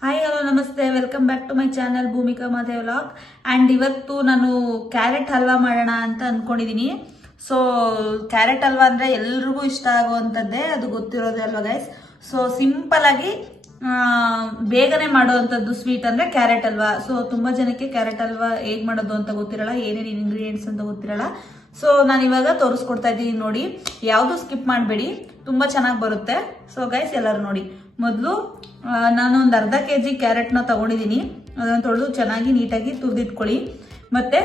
Hi hello ನಮಸ್ತೆ, welcome back to my channel Bhoomika ಮಾತೆ vlog. And ಇವತ್ತು ನಾನು ಕ್ಯಾರೆಟ್ ಹಲ್ವಾ ಮಾಡೋಣ ಅಂತ ಅಂದ್ಕೊಂಡಿದ್ದೀನಿ. ಸೊ ಕ್ಯಾರೆಟ್ ಹಲ್ವಾ ಅಂದರೆ ಎಲ್ರಿಗೂ ಇಷ್ಟ ಆಗುವಂಥದ್ದೇ, ಅದು ಗೊತ್ತಿರೋದೇ ಅಲ್ವಾ ಗೈಸ್. ಸೊ ಸಿಂಪಲ್ ಆಗಿ ಬೇಗನೆ ಮಾಡುವಂಥದ್ದು ಸ್ವೀಟ್ ಅಂದರೆ ಕ್ಯಾರೆಟ್ ಹಲ್ವಾ. ಸೊ ತುಂಬ ಜನಕ್ಕೆ ಕ್ಯಾರೆಟ್ ಹಲ್ವಾ ಹೇಗೆ ಮಾಡೋದು ಅಂತ ಗೊತ್ತಿರಲ್ಲ, ಏನೇನು ಇಂಗ್ರೀಡಿಯೆಂಟ್ಸ್ ಅಂತ ಗೊತ್ತಿರಲ್ಲ. ಸೊ ನಾನು ಇವಾಗ ತೋರಿಸ್ಕೊಡ್ತಾ ಇದ್ದೀನಿ ನೋಡಿ, ಯಾವುದು ಸ್ಕಿಪ್ ಮಾಡಬೇಡಿ, ತುಂಬ ಚೆನ್ನಾಗಿ ಬರುತ್ತೆ. ಸೊ ಗೈಸ್ ಎಲ್ಲರೂ ನೋಡಿ. ಮೊದಲು ನಾನು ಒಂದು ಅರ್ಧ kg ಕ್ಯಾರೆಟ್ನ ತಗೊಂಡಿದ್ದೀನಿ. ಅದನ್ನು ತೊಳೆದು ಚೆನ್ನಾಗಿ ನೀಟಾಗಿ ತುರಿದಿಟ್ಕೊಳ್ಳಿ. ಮತ್ತು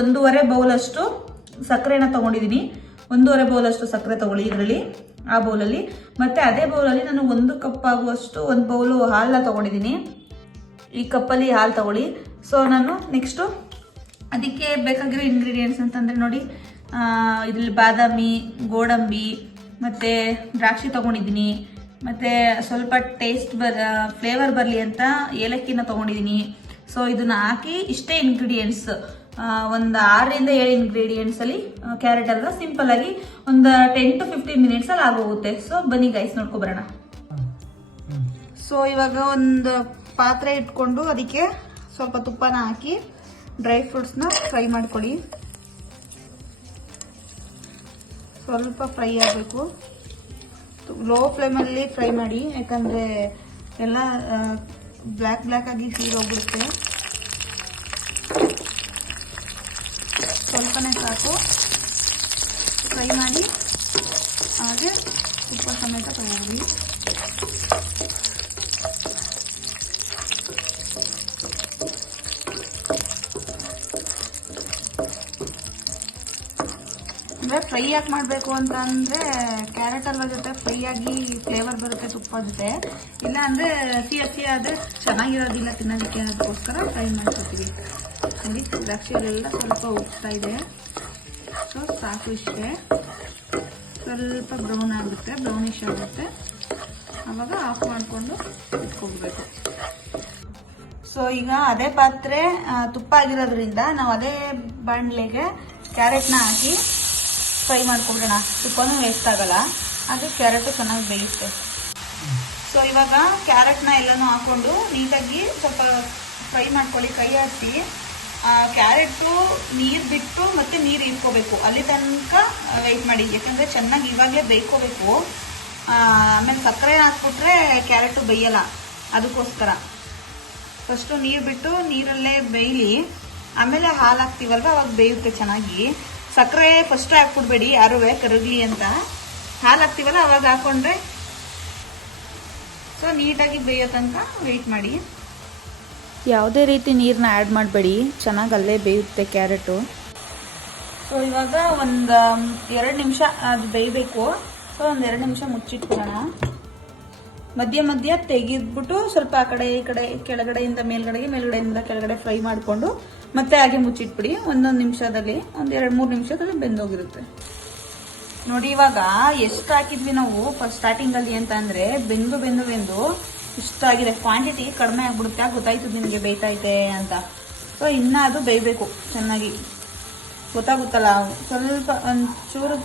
ಒಂದೂವರೆ ಬೌಲಷ್ಟು ಸಕ್ಕರೆನ ತಗೊಂಡಿದ್ದೀನಿ. ಒಂದೂವರೆ ಬೌಲಷ್ಟು ಸಕ್ಕರೆ ತಗೊಳ್ಳಿ ಇದರಲ್ಲಿ, ಆ ಬೌಲಲ್ಲಿ. ಮತ್ತು ಅದೇ ಬೌಲಲ್ಲಿ ನಾನು 1 ಕಪ್ ಆಗುವಷ್ಟು 1 ಬೌಲು ಹಾಲನ್ನ ತಗೊಂಡಿದ್ದೀನಿ. ಈ ಕಪ್ಪಲ್ಲಿ ಹಾಲು ತಗೊಳ್ಳಿ. ಸೊ ನಾನು ನೆಕ್ಸ್ಟು ಅದಕ್ಕೆ ಬೇಕಾಗಿರೋ ಇಂಗ್ರೀಡಿಯೆಂಟ್ಸ್ ಅಂತಂದರೆ ನೋಡಿ, ಇದರಲ್ಲಿ ಬಾದಾಮಿ, ಗೋಡಂಬಿ ಮತ್ತು ದ್ರಾಕ್ಷಿ ತೊಗೊಂಡಿದ್ದೀನಿ. ಮತ್ತು ಸ್ವಲ್ಪ ಫ್ಲೇವರ್ ಬರಲಿ ಅಂತ ಏಲಕ್ಕಿನ ತೊಗೊಂಡಿದ್ದೀನಿ. ಸೊ ಇದನ್ನು ಹಾಕಿ ಇಷ್ಟೇ ಇಂಗ್ರೀಡಿಯೆಂಟ್ಸ್, ಒಂದು 6ರಿಂದ 7 ಇಂಗ್ರೀಡಿಯೆಂಟ್ಸಲ್ಲಿ ಕ್ಯಾರೆಟ್ ಹಲ್ವಾ ಸಿಂಪಲ್ಲಾಗಿ ಒಂದು 10 to 15 ಮಿನಿಟ್ಸಲ್ಲಿ ಆಗೋಗುತ್ತೆ. ಸೊ ಬನ್ನಿ ಗೈಸ್ ನೋಡ್ಕೊಬರೋಣ. ಸೊ ಇವಾಗ ಒಂದು ಪಾತ್ರೆ ಇಟ್ಕೊಂಡು ಅದಕ್ಕೆ ಸ್ವಲ್ಪ ತುಪ್ಪನ ಹಾಕಿ ಡ್ರೈ ಫ್ರೂಟ್ಸ್ನ ಫ್ರೈ ಮಾಡ್ಕೊಳ್ಳಿ. ಸ್ವಲ್ಪ ಫ್ರೈ ಆಗಬೇಕು, ಲೋ ಫ್ಲೇಮಲ್ಲಿ ಫ್ರೈ ಮಾಡಿ, ಯಾಕಂದರೆ ಎಲ್ಲ ಬ್ಲ್ಯಾಕ್ ಆಗಿ ಸೀದೋಗ್ಬಿಡುತ್ತೆ. ಸ್ವಲ್ಪನೇ ಸಾಕು, ಫ್ರೈ ಮಾಡಿ ಹಾಗೆ ತುಪ್ಪ ಸಮೇತ ತಗೊಳ್ಳಿ. ಅಂದರೆ ಫ್ರೈ ಯಾಕೆ ಮಾಡಬೇಕು ಅಂತ ಅಂದರೆ ಕ್ಯಾರೆಟ್ ಹಲ್ವಾ ಜೊತೆ ಫ್ರೈ ಆಗಿ ಫ್ಲೇವರ್ ಬರುತ್ತೆ ತುಪ್ಪ ಜೊತೆ. ಇಲ್ಲ ಅಂದರೆ ಹಸಿ ಆದರೆ ಚೆನ್ನಾಗಿರೋದಿಲ್ಲ ತಿನ್ನೋದಕ್ಕೆ, ಅದಕ್ಕೋಸ್ಕರ ಫ್ರೈ ಮಾಡ್ಕೊತೀವಿ. ಅಲ್ಲಿ ದ್ರಾಕ್ಷಿಯಲ್ಲೆಲ್ಲ ಸ್ವಲ್ಪ ಉಪ್ತಾ ಇದೆ. ಸೊ ಸಾಕು ಇಷ್ಟೇ. ಸ್ವಲ್ಪ ಬ್ರೌನಿಶ್ ಆಗುತ್ತೆ, ಆವಾಗ ಆಫ್ ಮಾಡಿಕೊಂಡು ಇಟ್ಕೊಳ್ಬೇಕು. ಸೊ ಈಗ ಅದೇ ಪಾತ್ರೆ ತುಪ್ಪ ಆಗಿರೋದ್ರಿಂದ ನಾವು ಅದೇ ಬಾಣಲೆಗೆ ಕ್ಯಾರೆಟ್ನ ಹಾಕಿ ಫ್ರೈ ಮಾಡ್ಕೊಬಿಡೋಣ. ತುಪ್ಪನೂ ವೇಸ್ಟ್ ಆಗಲ್ಲ, ಹಾಗೆ ಕ್ಯಾರೆಟು ಚೆನ್ನಾಗಿ ಬೇಯುತ್ತೆ. ಸೊ ಇವಾಗ ಕ್ಯಾರೆಟ್ನ ಎಲ್ಲನೂ ಹಾಕ್ಕೊಂಡು ನೀಟಾಗಿ ಸ್ವಲ್ಪ ಫ್ರೈ ಮಾಡ್ಕೊಳ್ಳಿ, ಕೈ ಹಾಕಿ. ಕ್ಯಾರೆಟು ನೀರು ಬಿಟ್ಟು ಮತ್ತು ನೀರು ಹೀರ್ಕೋಬೇಕು, ಅಲ್ಲಿ ತನಕ ವೆಯ್ಟ್ ಮಾಡಿ, ಯಾಕಂದರೆ ಚೆನ್ನಾಗಿ ಇವಾಗಲೇ ಬೇಯ್ಕೋಬೇಕು. ಆಮೇಲೆ ಸಕ್ಕರೆ ಹಾಕ್ಬಿಟ್ರೆ ಕ್ಯಾರೆಟು ಬೇಯಲ್ಲ, ಅದಕ್ಕೋಸ್ಕರ ಫಸ್ಟು ನೀರು ಬಿಟ್ಟು ನೀರಲ್ಲೇ ಬೇಯಲಿ, ಆಮೇಲೆ ಹಾಲು ಹಾಕ್ತೀವಲ್ವ ಅವಾಗ ಬೇಯುತ್ತೆ ಚೆನ್ನಾಗಿ. ಸಕ್ಕರೆ ಫಸ್ಟ್ ಹಾಕ್ಬಿಡ್ಬೇಡಿ ಯಾರೂ, ಕರಗಲಿ ಅಂತ. ಹಾಲು ಹಾಕ್ತೀವಲ್ಲ ಅವಾಗ ಹಾಕ್ಕೊಂಡ್ರೆ ಸೊ ನೀಟಾಗಿ ಬೇಯೋ ತನಕ ವೆಯ್ಟ್ ಮಾಡಿ. ಯಾವುದೇ ರೀತಿ ನೀರನ್ನ ಆ್ಯಡ್ ಮಾಡಬೇಡಿ, ಚೆನ್ನಾಗಿ ಅಲ್ಲೇ ಬೇಯುತ್ತೆ ಕ್ಯಾರೆಟು. ಸೊ ಇವಾಗ ಒಂದು 2 ನಿಮಿಷ ಅದು ಬೇಯಬೇಕು. ಸೊ ಒಂದು 2 ನಿಮಿಷ ಮುಚ್ಚಿಟ್ಕೊಳ್ಳೋಣ. ಮಧ್ಯ ತೆಗೆದ್ಬಿಟ್ಟು ಸ್ವಲ್ಪ ಆ ಕಡೆ ಈ ಕಡೆ, ಕೆಳಗಡೆಯಿಂದ ಮೇಲ್ಗಡೆಗೆ, ಮೇಲ್ಗಡೆಯಿಂದ ಕೆಳಗಡೆ ಫ್ರೈ ಮಾಡಿಕೊಂಡು ಮತ್ತೆ ಹಾಗೆ ಮುಚ್ಚಿಟ್ಬಿಡಿ. 1 ನಿಮಿಷದಲ್ಲಿ, ಒಂದು 2-3 ನಿಮಿಷದಲ್ಲಿ ಬೆಂದೋಗಿರುತ್ತೆ ನೋಡಿ. ಇವಾಗ ಎಷ್ಟು ಹಾಕಿದ್ವಿ ನಾವು ಫಸ್ಟ್ ಸ್ಟಾರ್ಟಿಂಗಲ್ಲಿ ಅಂತ ಅಂದರೆ ಬೆಂದು ಇಷ್ಟಾಗಿದೆ. ಕ್ವಾಂಟಿಟಿ ಕಡಿಮೆ ಆಗ್ಬಿಡುತ್ತೆ, ಗೊತ್ತಾಯ್ತು ನಿಮಗೆ ಬೇಯ್ತೈತೆ ಅಂತ. ಸೊ ಇನ್ನೂ ಅದು ಬೇಯಬೇಕು ಚೆನ್ನಾಗಿ, ಗೊತ್ತಾಗುತ್ತಲ್ಲ. ಸ್ವಲ್ಪ ಒಂಚೂರು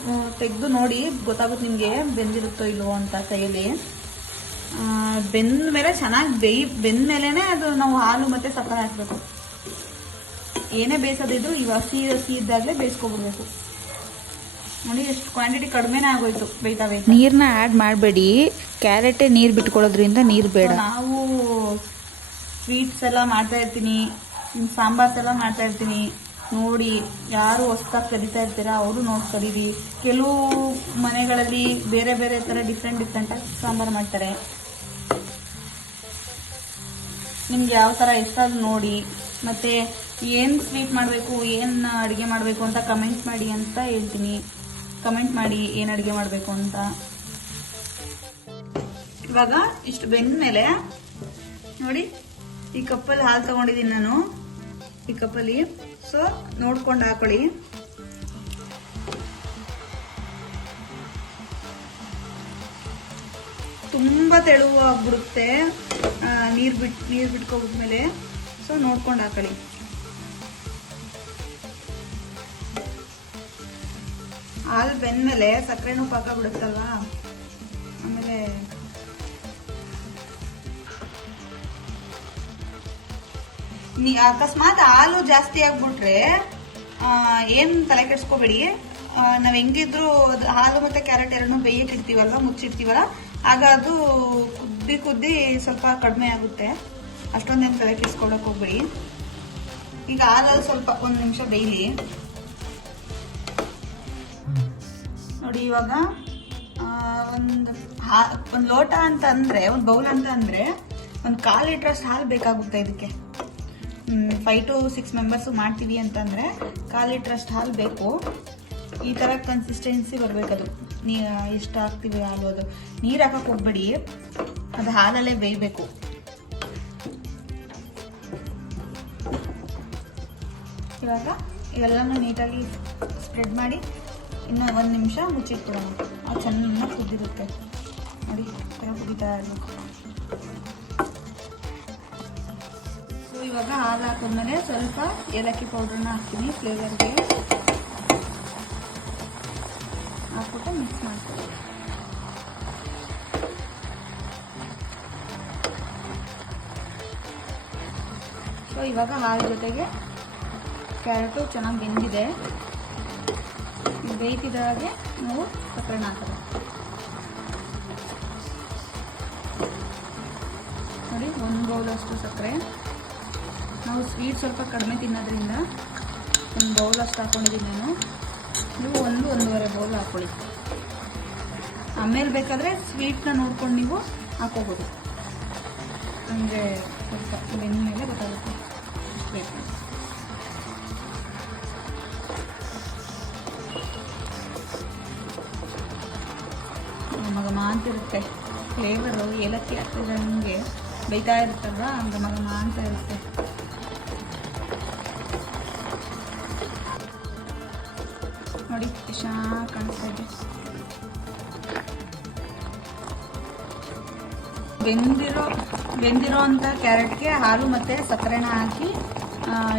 ತೆಗೆದು ನೋಡಿ, ಗೊತ್ತಾಗುತ್ತೆ ನಿಮಗೆ ಬೆಂದಿರುತ್ತೋ ಇಲ್ವೋ ಅಂತ ಕೈಯಲ್ಲಿ. ಬೆಂದ ಮೇಲೆ ಚೆನ್ನಾಗಿ ಬೆಂದ ಮೇಲೇ ಅದು ನಾವು ಹಾಲು ಮತ್ತು ಸಕ್ಕರೆ ಹಾಕಬೇಕು. ಏನೇ ಬೇಯಿಸೋದಿದ್ರು ಇವಾಗ ಹಸಿ ಇದ್ದಾಗಲೇ ಬೇಯಿಸ್ಕೊಬಿಡ್ಬೇಕು ನೋಡಿ. ಎಷ್ಟು ಕ್ವಾಂಟಿಟಿ ಕಡಿಮೆನೇ ಆಗೋಯ್ತು ಬೇಯ್ತಾ. ನೀರನ್ನ ಆ್ಯಡ್ ಮಾಡಬೇಡಿ, ಕ್ಯಾರೆಟೇ ನೀರು ಬಿಟ್ಕೊಳ್ಳೋದ್ರಿಂದ ನೀರು ಬೇಡ. ನಾವು ಸ್ವೀಟ್ಸ್ ಎಲ್ಲ ಮಾಡ್ತಾ ಇರ್ತೀನಿ, ಸಾಂಬಾರ್ಸ್ ಎಲ್ಲ ಮಾಡ್ತಾ ಇರ್ತೀನಿ ನೋಡಿ. ಯಾರು ಹೊಸ್ದಾಗಿ ಕಲಿತಾ ಇರ್ತೀರಾ ಅವರು ನೋಡಿ ಕಲೀರಿ. ಕೆಲವು ಮನೆಗಳಲ್ಲಿ ಬೇರೆ ಬೇರೆ ಥರ ಡಿಫ್ರೆಂಟಾಗಿ ಸಾಂಬಾರು ಮಾಡ್ತಾರೆ. ನಿಮ್ಗೆ ಯಾವ ಥರ ಇಷ್ಟ ಅದು ನೋಡಿ. ಮತ್ತು ಏನು ಸ್ವೀಟ್ ಮಾಡಬೇಕು, ಏನು ಅಡುಗೆ ಮಾಡಬೇಕು ಅಂತ ಕಮೆಂಟ್ ಮಾಡಿ ಅಂತ ಹೇಳ್ತೀನಿ. ಕಮೆಂಟ್ ಮಾಡಿ ಏನು ಅಡುಗೆ ಮಾಡಬೇಕು ಅಂತ. ಇವಾಗ ಇಷ್ಟು ಬೆಂದ ಮೇಲೆ ನೋಡಿ, ಈ ಕಪ್ಪಲ್ಲಿ ಹಾಲು ತಗೊಂಡಿದ್ದೀನಿ ನಾನು, ಈ ಕಪ್ಪಲ್ಲಿ. ಸೊ ನೋಡ್ಕೊಂಡು ಹಾಕೊಳ್ಳಿ. ತುಂಬ ತೆಳುವು ಆಗ್ಬಿಡುತ್ತೆ ನೀರು ಬಿಟ್ಕೋಬಿಟ್ಮೇಲೆ. ಸೊ ನೋಡ್ಕೊಂಡು ಹಾಕೊಳ್ಳಿ. ಹಾಲು ಬೆಂದ್ಮೇಲೆ ಸಕ್ಕರೆನೂ ಪಾಕ ಬಿಡುತ್ತಲ್ವಾ, ಆಮೇಲೆ ಅಕಸ್ಮಾತ್ ಹಾಲು ಜಾಸ್ತಿ ಆಗ್ಬಿಟ್ರೆ ಏನು ತಲೆ ಕೆಡಿಸ್ಕೋಬೇಡಿ. ನಾವು ಹೆಂಗಿದ್ರು ಹಾಲು ಮತ್ತು ಕ್ಯಾರೆಟ್ ಎರಡನ್ನೂ ಬೇಯಕ್ಕೆ ಇಡ್ತೀವಲ್ವ, ಮುಚ್ಚಿಡ್ತೀವಲ್ಲ, ಆಗ ಅದು ಕುದ್ದಿ ಸ್ವಲ್ಪ ಕಡಿಮೆ ಆಗುತ್ತೆ. ಅಷ್ಟೊಂದೇನು ತಲೆ ಕೆಡಿಸ್ಕೊಳಕ್ಕೆ ಹೋಗ್ಬೇಡಿ. ಈಗ ಹಾಲಲ್ಲಿ ಸ್ವಲ್ಪ 1 ನಿಮಿಷ ಬೇಯಲಿ ನೋಡಿ. ಇವಾಗ ಒಂದು ಲೋಟ ಅಂತ ಅಂದರೆ, ಒಂದು ಬೌಲ್ ಅಂತ ಅಂದರೆ 1/4 ಲೀಟ್ರಷ್ಟು ಹಾಲು ಬೇಕಾಗುತ್ತೆ ಇದಕ್ಕೆ. 5 to 6 ಮೆಂಬರ್ಸು ಮಾಡ್ತೀವಿ ಅಂತಂದರೆ 1/4 ಲೀಟ್ರಷ್ಟು ಹಾಲು ಬೇಕು. ಈ ಥರ ಕನ್ಸಿಸ್ಟೆನ್ಸಿ ಬರಬೇಕದು. ಎಷ್ಟು ಹಾಕ್ತೀವಿ ಹಾಲು, ಅದು ನೀರು ಹಾಕಕ್ಕೆ ಹೋಗ್ಬೇಡಿ, ಅದು ಹಾಲಲ್ಲೇ ಬೇಯಬೇಕು. ಇವಾಗ ಇವೆಲ್ಲನೂ ನೀಟಾಗಿ ಸ್ಪ್ರೆಡ್ ಮಾಡಿ ಇನ್ನು 1 ನಿಮಿಷ ಮುಚ್ಚಿಟ್ಬಿಡೋಣ. ಅದು ಚೆನ್ನಾಗಿ ಕುದ್ದಿರುತ್ತೆ ನೋಡಿ, ಥರ ಕುದೀತಾ ಇರಬೇಕು. ಸೊ ಇವಾಗ ಹಾಲು ಹಾಕಿದ್ಮೇಲೆ ಸ್ವಲ್ಪ ಏಲಕ್ಕಿ ಪೌಡ್ರನ್ನ ಹಾಕ್ತೀನಿ ಫ್ಲೇವರ್ಗೆ. ಹಾಕ್ಬಿಟ್ಟು ಮಿಕ್ಸ್ ಮಾಡ್ತೀನಿ. ಸೊ ಇವಾಗ ಹಾಲು ಜೊತೆಗೆ ಕ್ಯಾರೆಟು ಚೆನ್ನಾಗಿ ಬೆಂದಿದೆ. ಬೇಯ್ತಿದ್ದಾಗೆ ನಾವು ಸಕ್ಕರೆನ ಹಾಕೋದು ನೋಡಿ. 1 ಬೌಲಷ್ಟು ಸಕ್ಕರೆ. ನಾವು ಸ್ವೀಟ್ ಸ್ವಲ್ಪ ಕಡಿಮೆ ತಿನ್ನೋದ್ರಿಂದ 1 ಬೌಲಷ್ಟು ಹಾಕ್ಕೊಂಡಿದ್ದೀನಿ ನಾನು. ನೀವು 1-1.5 ಬೌಲ್ ಹಾಕ್ಕೊಳ್ಳಿ. ಆಮೇಲೆ ಬೇಕಾದರೆ ಸ್ವೀಟ್ನ ನೋಡ್ಕೊಂಡು ನೀವು ಹಾಕೋಬೋದು. ಅಂದರೆ ಸ್ವಲ್ಪ ಬೆಂದ ಮೇಲೆ ಗೊತ್ತಾಗುತ್ತೆ ಸ್ವೀಟ್ನ. ಘಮ ಅಂತಿರುತ್ತೆ ಫ್ಲೇವರು. ಏಲಕ್ಕಿ ಹಾಕಿದ್ರೆ ನಿಮಗೆ ಬೇಯ್ತಾ ಇರುತ್ತಲ್ವ, ಘಮ ಅಂತ ಇರುತ್ತೆ. ನೋಡಿ ಎಷ್ಟು ಚೆನ್ನಾಗಿ ಕಾಣಿಸ್ತಾ ಇದೆ. ಬೆಂದಿರೋ ಅಂಥ ಕ್ಯಾರೆಟ್ಗೆ ಹಾಲು ಮತ್ತು ಸಕ್ಕರೆನ ಹಾಕಿ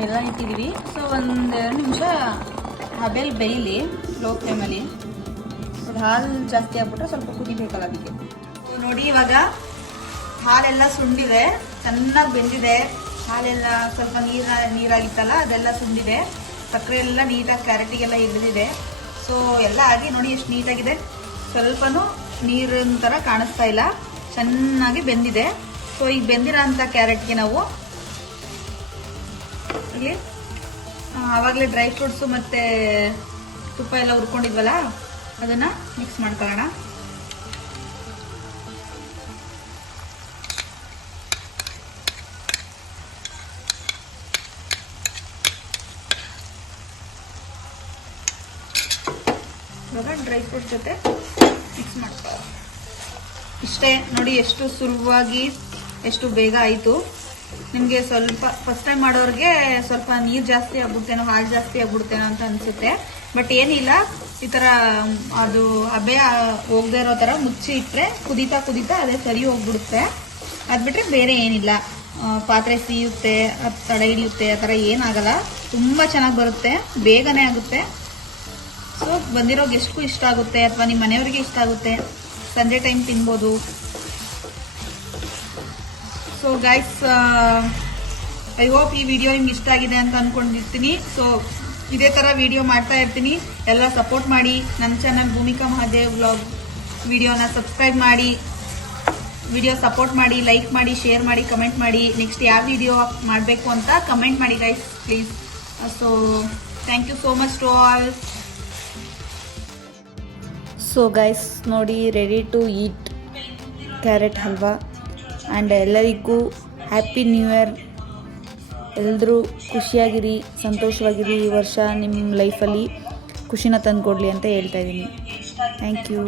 ಎಲ್ಲ ಇಟ್ಟಿದ್ದೀವಿ. ಸೊ 1-2 ನಿಮಿಷ ಹಬೆಲ್ ಬೇಯಲಿ ಲೋ ಫ್ಲೇಮಲ್ಲಿ. ಹಾಲು ಜಾಸ್ತಿ ಆಗ್ಬಿಟ್ರೆ ಸ್ವಲ್ಪ ಕುದಿಬೇಕಲ್ಲ ಅದಕ್ಕೆ. ನೋಡಿ ಇವಾಗ ಹಾಲೆಲ್ಲ ಸುಂಡಿದೆ, ಚೆನ್ನಾಗಿ ಬೆಂದಿದೆ. ಹಾಲೆಲ್ಲ ಸ್ವಲ್ಪ ನೀರಾಗಿತ್ತಲ್ಲ ಅದೆಲ್ಲ ಸುಂಡಿದೆ. ಸಕ್ಕರೆ ಎಲ್ಲ ನೀಟಾಗಿ ಕ್ಯಾರೆಟಿಗೆಲ್ಲ ಹಿಡಿದಿದೆ. ಸೊ ಎಲ್ಲ ಆಗಿ ನೋಡಿ ಎಷ್ಟು ನೀಟಾಗಿದೆ. ಸ್ವಲ್ಪನೂ ನೀರಿನ ಥರ ಕಾಣಿಸ್ತಾ ಇಲ್ಲ, ಚೆನ್ನಾಗಿ ಬೆಂದಿದೆ. ಸೊ ಈಗ ಬೆಂದಿರೋ ಅಂಥ ಕ್ಯಾರೆಟ್ಗೆ ನಾವು ಇಲ್ಲಿ ಆವಾಗಲೇ ಡ್ರೈ ಫ್ರೂಟ್ಸು ಮತ್ತು ತುಪ್ಪ ಎಲ್ಲ ಹುರ್ಕೊಂಡಿದ್ವಲ್ಲ ಅದನ್ನು ಮಿಕ್ಸ್ ಮಾಡ್ಕೊಳ್ಳೋಣ. ಇವಾಗ ಡ್ರೈ ಫ್ರೂಟ್ ಜೊತೆ ಮಿಕ್ಸ್ ಮಾಡ್ಕೊಳ್ಳೋಣ. ಇಷ್ಟೇ ನೋಡಿ, ಎಷ್ಟು ಸುಲಭವಾಗಿ ಎಷ್ಟು ಬೇಗ ಆಯಿತು. ನಿಮಗೆ ಸ್ವಲ್ಪ ಫಸ್ಟ್ ಟೈಮ್ ಮಾಡೋರಿಗೆ ಸ್ವಲ್ಪ ನೀರು ಜಾಸ್ತಿ ಆಗ್ಬಿಡ್ತೇನೋ, ಹಾಲು ಜಾಸ್ತಿ ಆಗ್ಬಿಡ್ತೇನೋ ಅಂತ ಅನಿಸುತ್ತೆ. ಬಟ್ ಏನಿಲ್ಲ, ಈ ಥರ ಅದು ಹಬೆ ಹೋಗದೆ ಇರೋ ಥರ ಮುಚ್ಚಿ ಇಟ್ಟರೆ ಕುದೀತಾ ಅದೇ ಸರಿ ಹೋಗ್ಬಿಡುತ್ತೆ. ಅದು ಬಿಟ್ಟರೆ ಬೇರೆ ಏನಿಲ್ಲ. ಪಾತ್ರೆ ಸಿಯುತ್ತೆ, ತಡೆ ಹಿಡಿಯುತ್ತೆ, ಆ ಥರ ಏನಾಗಲ್ಲ. ತುಂಬ ಚೆನ್ನಾಗಿ ಬರುತ್ತೆ, ಬೇಗನೆ ಆಗುತ್ತೆ. ಸೊ ಬಂದಿರೋ ಗೆಸ್ಟ್ಗೂ ಇಷ್ಟ ಆಗುತ್ತೆ, ಅಥವಾ ನಿಮ್ಮ ಮನೆಯವ್ರಿಗೆ ಇಷ್ಟ ಆಗುತ್ತೆ. ಸಂಜೆ ಟೈಮ್ ತಿನ್ಬೋದು. ಸೊ ಗೈಸ್, ಐ ಹೋಪ್ ಈ ವಿಡಿಯೋ ನಿಮ್ಗೆ ಇಷ್ಟ ಆಗಿದೆ ಅಂತ ಅಂದ್ಕೊಂಡಿರ್ತೀನಿ. ಸೊ ಇದೇ ಥರ ವಿಡಿಯೋ ಮಾಡ್ತಾ ಇರ್ತೀನಿ. ಎಲ್ಲ ಸಪೋರ್ಟ್ ಮಾಡಿ. ನನ್ನ ಚಾನಲ್ ಭೂಮಿಕಾ ಮಹಾದೇವ್ ವ್ಲಾಗ್ ವಿಡಿಯೋನ ಸಬ್ಸ್ಕ್ರೈಬ್ ಮಾಡಿ, ವಿಡಿಯೋ ಸಪೋರ್ಟ್ ಮಾಡಿ, ಲೈಕ್ ಮಾಡಿ, ಶೇರ್ ಮಾಡಿ, ಕಮೆಂಟ್ ಮಾಡಿ. ನೆಕ್ಸ್ಟ್ ಯಾವ ವಿಡಿಯೋ ಮಾಡಬೇಕು ಅಂತ ಕಮೆಂಟ್ ಮಾಡಿ guys, please. So thank you so much to all. So guys ನೋಡಿ, ready to eat carrot halwa. And ಎಲ್ಲರಿಗೂ ಹ್ಯಾಪಿ ನ್ಯೂ ಇಯರ್. ಎಲ್ಲರೂ ಖುಷಿಯಾಗಿರಿ, ಸಂತೋಷವಾಗಿರಿ. ಈ ವರ್ಷ ನಿಮ್ಮ ಲೈಫಲ್ಲಿ ಖುಷಿನ ತಂದುಕೊಡ್ಲಿ ಅಂತ ಹೇಳ್ತಾ ಇದ್ದೀನಿ. Thank you.